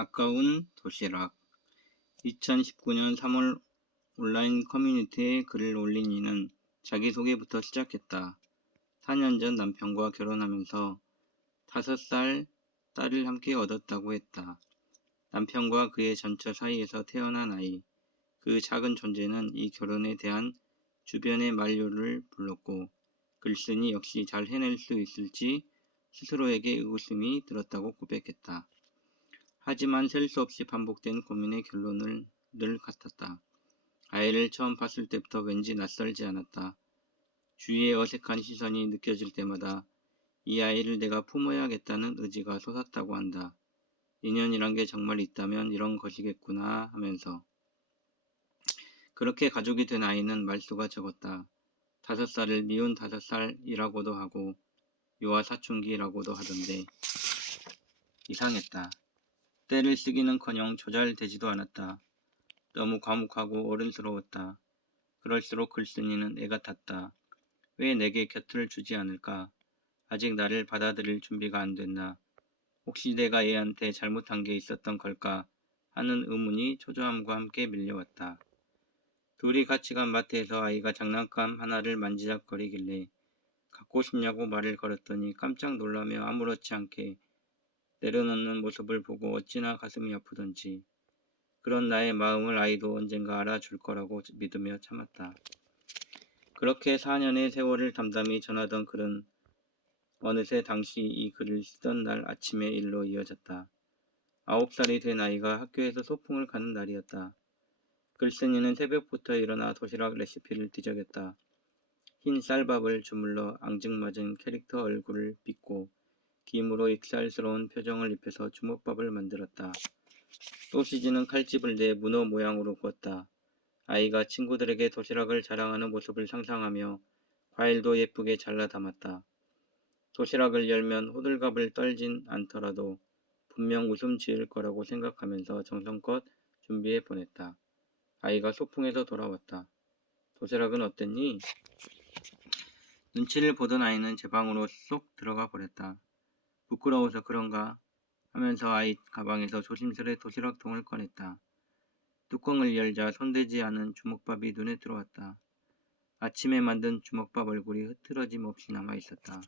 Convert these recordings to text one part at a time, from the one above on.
아까운 도시락 2019년 3월 온라인 커뮤니티에 글을 올린 이는 자기소개부터 시작했다. 4년 전 남편과 결혼하면서 5살 딸을 함께 얻었다고 했다. 남편과 그의 전처 사이에서 태어난 아이, 그 작은 존재는 이 결혼에 대한 주변의 만류를 불렀고 글쓴이 역시 잘 해낼 수 있을지 스스로에게 의구심이 들었다고 고백했다. 하지만 셀 수 없이 반복된 고민의 결론을 늘 같았다. 아이를 처음 봤을 때부터 왠지 낯설지 않았다. 주위의 어색한 시선이 느껴질 때마다 이 아이를 내가 품어야겠다는 의지가 솟았다고 한다. 인연이란 게 정말 있다면 이런 것이겠구나 하면서 그렇게 가족이 된 아이는 말수가 적었다. 다섯 살을 미운 다섯 살이라고도 하고 유아 사춘기라고도 하던데 이상했다. 때를 쓰기는커녕 조잘되지도 않았다. 너무 과묵하고 어른스러웠다. 그럴수록 글쓴이는 애가 탔다. 왜 내게 곁을 주지 않을까? 아직 나를 받아들일 준비가 안 됐나? 혹시 내가 얘한테 잘못한 게 있었던 걸까? 하는 의문이 초조함과 함께 밀려왔다. 둘이 같이 간 마트에서 아이가 장난감 하나를 만지작거리길래 갖고 싶냐고 말을 걸었더니 깜짝 놀라며 아무렇지 않게 내려놓는 모습을 보고 어찌나 가슴이 아프던지 그런 나의 마음을 아이도 언젠가 알아줄 거라고 믿으며 참았다. 그렇게 4년의 세월을 담담히 전하던 글은 어느새 당시 이 글을 쓰던 날 아침의 일로 이어졌다. 아홉 살이 된 아이가 학교에서 소풍을 가는 날이었다. 글쓴이는 새벽부터 일어나 도시락 레시피를 뒤적였다. 흰 쌀밥을 주물러 앙증맞은 캐릭터 얼굴을 빚고 김으로 익살스러운 표정을 입혀서 주먹밥을 만들었다. 소시지는 칼집을 내 문어 모양으로 구웠다. 아이가 친구들에게 도시락을 자랑하는 모습을 상상하며 과일도 예쁘게 잘라 담았다. 도시락을 열면 호들갑을 떨진 않더라도 분명 웃음 지을 거라고 생각하면서 정성껏 준비해 보냈다. 아이가 소풍에서 돌아왔다. 도시락은 어땠니? 눈치를 보던 아이는 제 방으로 쏙 들어가 버렸다. 부끄러워서 그런가 하면서 아이 가방에서 조심스레 도시락통을 꺼냈다. 뚜껑을 열자 손대지 않은 주먹밥이 눈에 들어왔다. 아침에 만든 주먹밥 얼굴이 흐트러짐 없이 남아 있었다.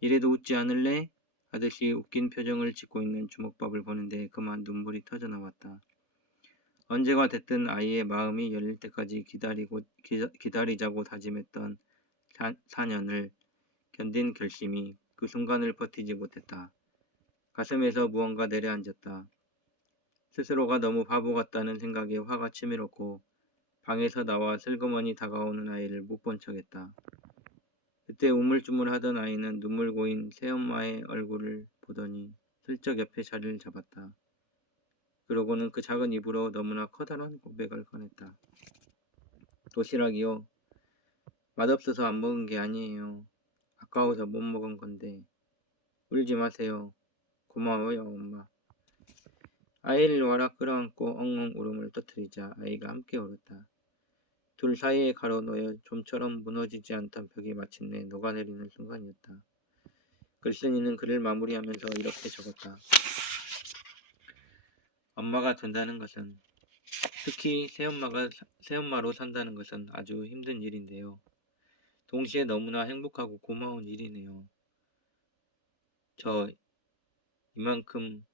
이래도 웃지 않을래? 하듯이 웃긴 표정을 짓고 있는 주먹밥을 보는데 그만 눈물이 터져 나왔다. 언제가 됐든 아이의 마음이 열릴 때까지 기다리고 기다, 리자고 다짐했던 사, 4년을 견딘 결심이 그 순간을 버티지 못했다. 가슴에서 무언가 내려앉았다. 스스로가 너무 바보 같다는 생각에 화가 치밀었고 방에서 나와 슬그머니 다가오는 아이를 못 본 척했다. 그때 우물쭈물하던 아이는 눈물 고인 새엄마의 얼굴을 보더니 슬쩍 옆에 자리를 잡았다. 그러고는 그 작은 입으로 너무나 커다란 고백을 꺼냈다. 도시락이요. 맛없어서 안 먹은 게 아니에요. 아까워서 못 먹은 건데. 울지 마세요. 고마워요, 엄마. 아이를 와라 끌어안고 엉엉 울음을 터뜨리자 아이가 함께 울었다. 둘 사이에 가로놓여 좀처럼 무너지지 않던 벽이 마침내 녹아내리는 순간이었다. 글쓴이는 글을 마무리하면서 이렇게 적었다. 엄마가 된다는 것은 특히 새엄마가 새엄마로 산다는 것은 아주 힘든 일인데요. 동시에 너무나 행복하고 고마운 일이네요. 저 이만큼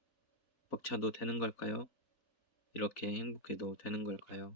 벅차도 되는 걸까요? 이렇게 행복해도 되는 걸까요?